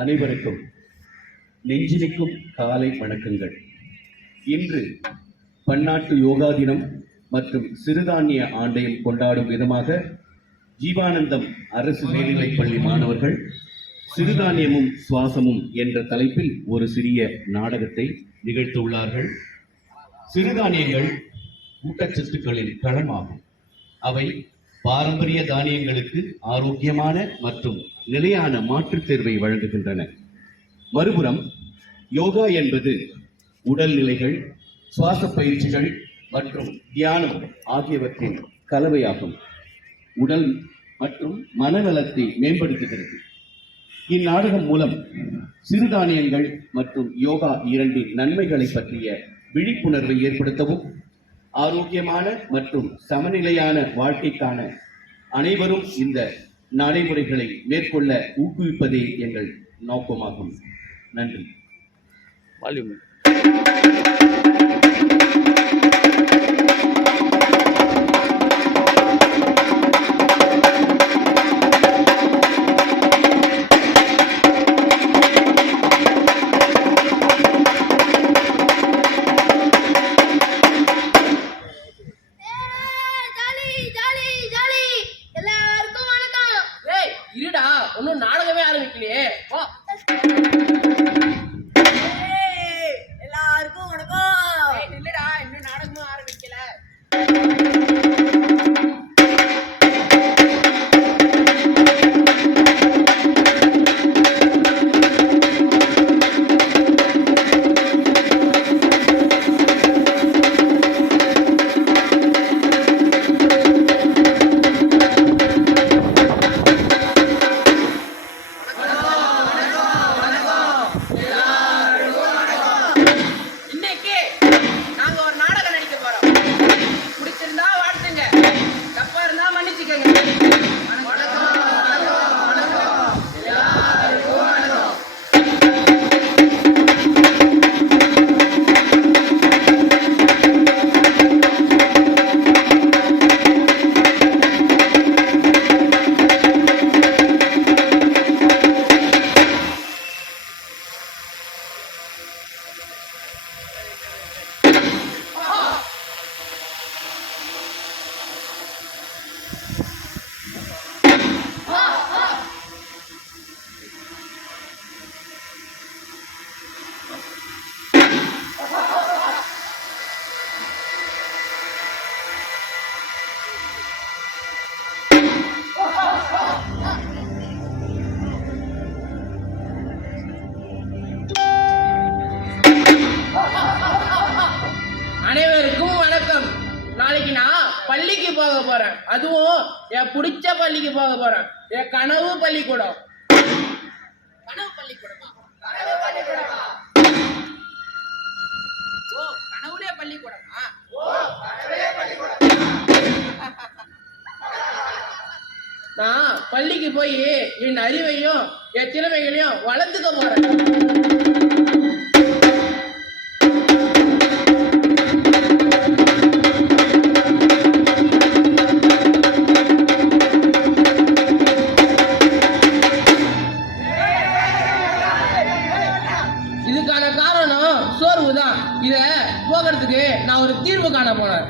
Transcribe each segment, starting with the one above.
அனைவருக்கும் நெஞ்சினிக்கும் காலை வணக்கங்கள். இன்று பன்னாட்டு யோகா தினம் மற்றும் சிறுதானிய ஆண்டையும் கொண்டாடும் விதமாக ஜீவானந்தம் அரசு மேல்நிலைப்பள்ளி மாணவர்கள் சிறுதானியமும் சுவாசமும் என்ற தலைப்பில் ஒரு சிறிய நாடகத்தை நிகழ்த்தியுள்ளார்கள். சிறுதானியங்கள் ஊட்டச்சத்துக்களின் களமாகும். அவை பாரம்பரிய தானியங்களுக்கு ஆரோக்கியமான மற்றும் நிலையான மாற்றுத் தேர்வை வழங்குகின்றன. மறுபுறம் யோகா என்பது உடல் நிலைகள், சுவாச பயிற்சிகள் மற்றும் தியானம் ஆகியவற்றின் கலவையாகும். உடல் மற்றும் மனநலத்தை மேம்படுத்துகிறது. இந்நாடகம் மூலம் சிறுதானியங்கள் மற்றும் யோகா இரண்டின் நன்மைகளை பற்றிய விழிப்புணர்வை ஏற்படுத்தவும் ஆரோக்கியமான மற்றும் சமநிலையான வாழ்க்கைக்கான அனைவரும் இந்த நடைமுறைகளை மேற்கொள்ள ஊக்குவிப்பதே எங்கள் நோக்கமாகும். நன்றி. ஒன்னும் நாடகமே ஆரம்பிக்கலையே. எல்லாருக்கும் வணக்கம். இல்லடா, இன்னும் நாடகமும் ஆரம்பிக்கல. அனைவருக்கும் வணக்கம். நாளைக்கு நான் பள்ளிக்கு போக போறேன். அதுவும் என் பிடிச்ச பள்ளிக்கு போக போறேன். என் கனவு பள்ளிக்கூடம். கனவு பள்ளிக்கூடமா? ஓ, கனவுலே பள்ளிக்கூடமா? நான் பள்ளிக்கு போய் என் அறிவையும் என் திறமைகளையும் வளர்த்துக்க போறேன். இதுக்கான காரணம் சோர்வுதான். இத போகிறதுக்கு நான் ஒரு தீர்வு காண போனேன்.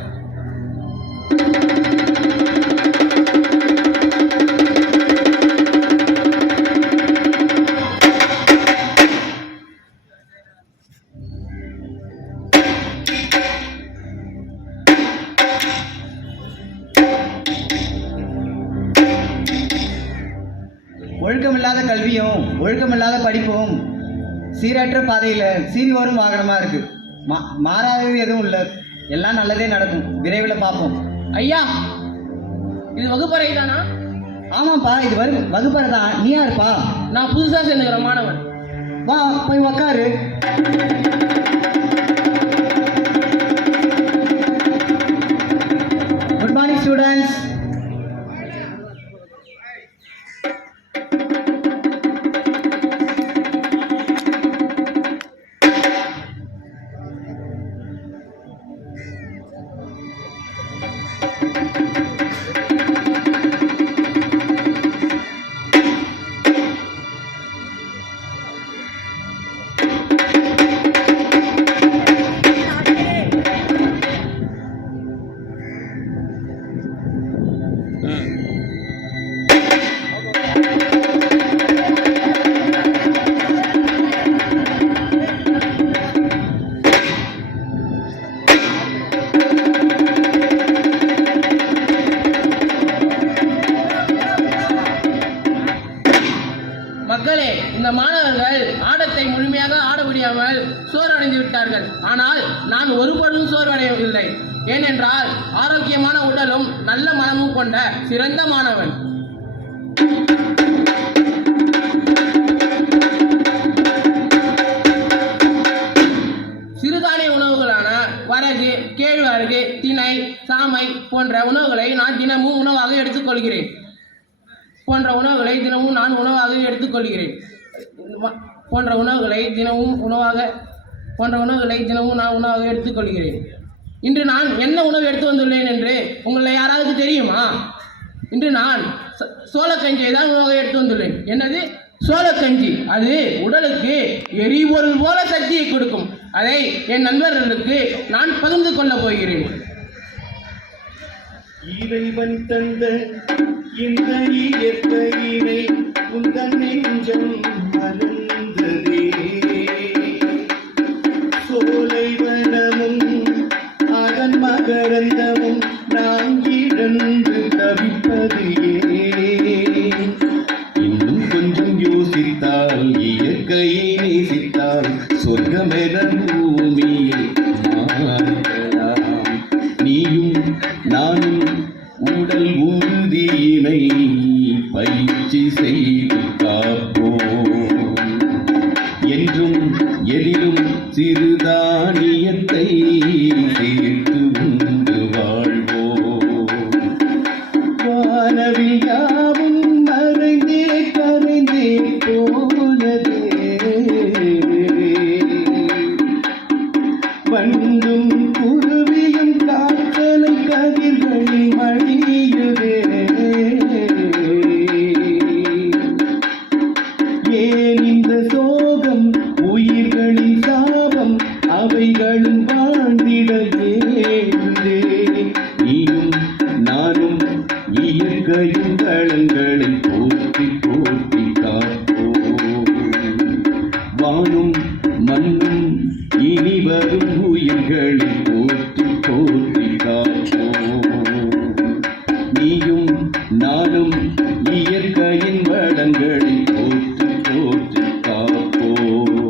ஒழுக்கமில்லாத கல்வியும் ஒழுக்கமில்லாத படிப்பும் சீரற்ற பாதையில் சீறி வரும் வாகனமாக இருக்கு. மாறாதது எதுவும் இல்லை. எல்லாம் நல்லதே நடக்கும். விரைவில் பார்ப்போம். ஐயா, இது வகுப்பறை தானா? ஆமாப்பா, இது வகுப்பறை தான். நீ யாருப்பா? நான் புதுசா சேர்ந்துக்கிற மாணவன். வா, போய் உக்காரு. Good morning students. இந்த மாணவர்கள் ஆட்டத்தை முழுமையாக ஆட முடியாமல் சோர்வடைந்து விட்டார்கள். ஆனால் நான் ஒருபொழுதும் சோர்வடையவில்லை. ஏனென்றால் ஆரோக்கியமான உடலும் நல்ல மனமும் கொண்ட சிறந்த மாணவன். சிறுதானிய உணவுகளான வரகு, கேழ்வரகு, திணை, சாமை போன்ற உணவுகளை நான் தினமும் உணவாக எடுத்துக்கொள்கிறேன். போன்ற உணவுகளை தினமும் நான் உணவாக எடுத்துக்கொள்கிறேன். இன்று நான் என்ன உணவு எடுத்து வந்துள்ளேன் என்று உங்களை யாராவது தெரியுமா? இன்று நான் சோளக்கஞ்சியை தான் உணவாக எடுத்து வந்துள்ளேன். என்னது சோளக்கஞ்சி? அது உடலுக்கு எரிபொருள் போல சக்தியை கொடுக்கும். அதை என் நண்பர்களுக்கு நான் பகிர்ந்து கொள்ளப் போகிறேன். இறைவன் தந்த இந்த இயற்கையினை உந்தன் நெஞ்சம் மறந்ததே. சோலை வனமும் அதன் மகரந்தமும் நான் இழந்து தவிப்பது ஏன்? இன்னும் கொஞ்சம் யோசித்தால், இயற்கையை நேசித்தால் சொர்க்கமென பூமியை மாறலாம். நீயும் நானும் உடல் உறுதியினை பயிற்சி செய்து காப்போம். என்றும் எதிலும் சிறுதானியத்தை சேர்த்து உண்டு வாழ்வோம். வானவில் யாவும் மறைந்தே கரைந்தே போனதே. வண்டும் குருவியும் காற்றலை கதிர்களில் மடியுதே. ஏன் இந்த சோகம், உயிர்களின் சாபம், அவைகளும் வாழ்ந்திட ஏழுதே. நீயும் நானும் இயற்கையின் களங்களை போற்றி போற்றி காப்போம். வானும் மண்ணும் இனி வரும் உயிர்களை போற்றி போற்றி காப்போம். நீயும் நானும் இயற்கையின் வளங்களை போற்றி போற்றி காப்போம்.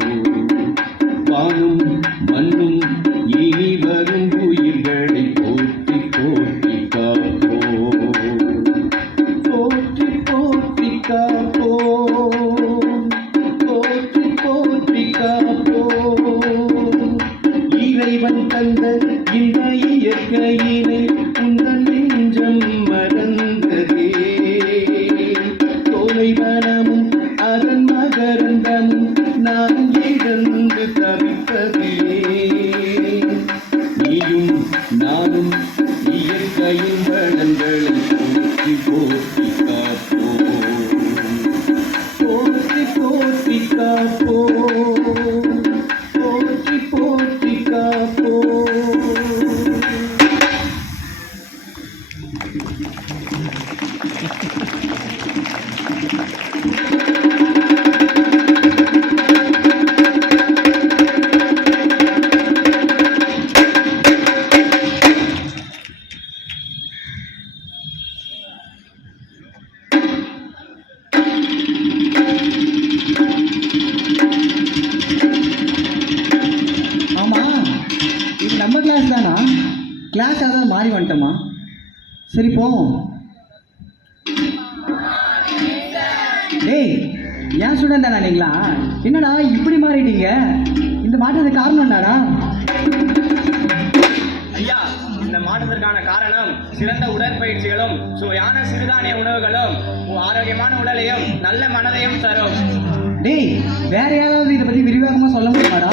வானும் மண்ணும் இனி வரும் உயிர்களை போற்றி போற்றி காப்போம். போற்றி போற்றி காப்போம். போற்றி போற்றி காப்போம். இறைவன் தந்த இந்த இயற்கையினை உந்தன் நெஞ்சம் மறந்ததே. தொலைவனமும் அதன் மகரந்தமும் நான் இழந்து தவிப்பதே. நீயும் நானும் இயற்கையின் வளங்களை போற்றி போற்றி காப்போம். போற்றி போற்றி காப்போம். போற்றி போற்றி காப்போம். ஆமா, இது நம்ம கிளாஸ் தானா? கிளாஸ் அதான் மாறி வந்துட்டோமா? சரி போவோம். டேய், ஏன் ஸ்டூடெண்ட் தானா நீங்களா? என்னடா இப்படி மாறிட்டீங்க? இந்த மாற்றத்துக்கு காரணம் என்னடா? ஐயா, இந்த மாற்றத்திற்கான காரணம் சிறந்த உடற்பயிற்சிகளும் சுவையான சிறுதானிய உணவுகளும் ஆரோக்கியமான உடலையும் நல்ல மனதையும் தரும். டேய், வேற யாராவது இதை பத்தி விரிவாகமா சொல்ல முடியுமாடா?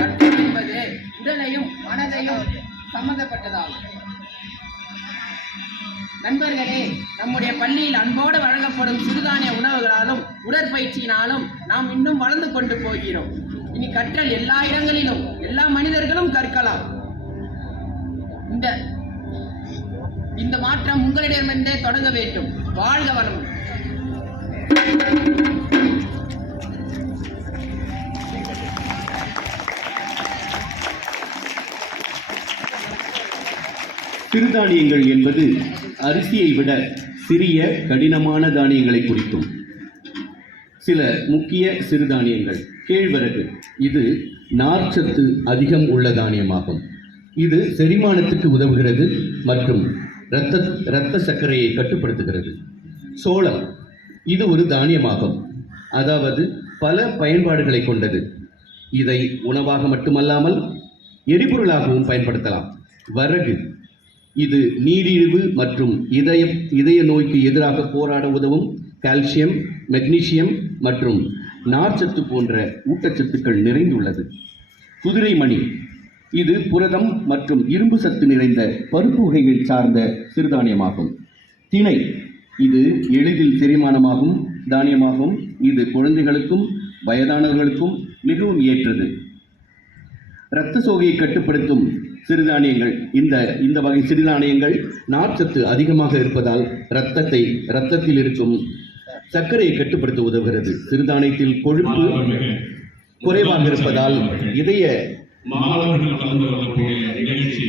கற்றல் என்பது உடலையும் மனதையும் சம்பந்தப்பட்டதாகும். நண்பர்களே, நம்முடைய பள்ளியில் அன்போடு வழங்கப்படும் சிறுதானிய உணவுகளாலும் உடற்பயிற்சியினாலும் நாம் இன்னும் வளர்ந்து கொண்டு போகிறோம். இனி கற்றல் எல்லா இடங்களிலும் எல்லா மனிதர்களும் கற்கலாம். இந்த மாற்றம் உங்களிடமிருந்தே தொடங்க வேண்டும். வாழ்க வளமுடன். சிறுதானியங்கள் என்பது அரிசியை விட சிறிய கடினமான தானியங்களை குறிக்கும். சில முக்கிய சிறுதானியங்கள். கேழ்வரகு, இது நார்ச்சத்து அதிகம் உள்ள தானியமாகும். இது செரிமானத்துக்கு உதவுகிறது மற்றும் இரத்த சர்க்கரையை கட்டுப்படுத்துகிறது. சோளம், இது ஒரு தானியமாகும், அதாவது பல பயன்பாடுகளை கொண்டது. இதை உணவாக மட்டுமல்லாமல் எரிபொருளாகவும் பயன்படுத்தலாம். வரகு, இது நீரிழிவு மற்றும் இதய நோய்க்கு எதிராக போராட உதவும் கால்சியம், மெக்னீசியம் மற்றும் நார்ச்சத்து போன்ற ஊட்டச்சத்துக்கள் நிறைந்துள்ளது. குதிரைமணி, இது புரதம் மற்றும் இரும்பு சத்து நிறைந்த பருப்பு வகைகள் சார்ந்த சிறுதானியமாகும். திணை, இது எளிதில் செரிமானமாகும் தானியமாகும். இது குழந்தைகளுக்கும் வயதானவர்களுக்கும் மிகவும் ஏற்றது. இரத்த சோகையை கட்டுப்படுத்தும் சிறுதானியங்கள். இந்த வகை சிறுதானியங்கள் நார்ச்சத்து அதிகமாக இருப்பதால் இரத்தத்தில் இருக்கும் சர்க்கரையை கட்டுப்படுத்த உதவுகிறது. சிறுதானியத்தில் கொழுப்பு குறைவாக இருப்பதால் இதய மாணவர்கள் கலந்து கொள்ளக்கூடிய நிகழ்ச்சி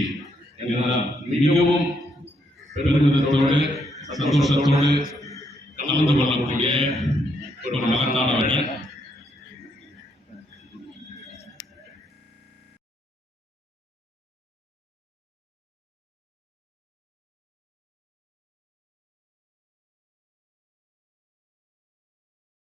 எங்களால் மிகவும் பெருமிதத்தோடு சந்தோஷத்தோடு கலந்து கொள்ளக்கூடிய ஒரு மகத்தான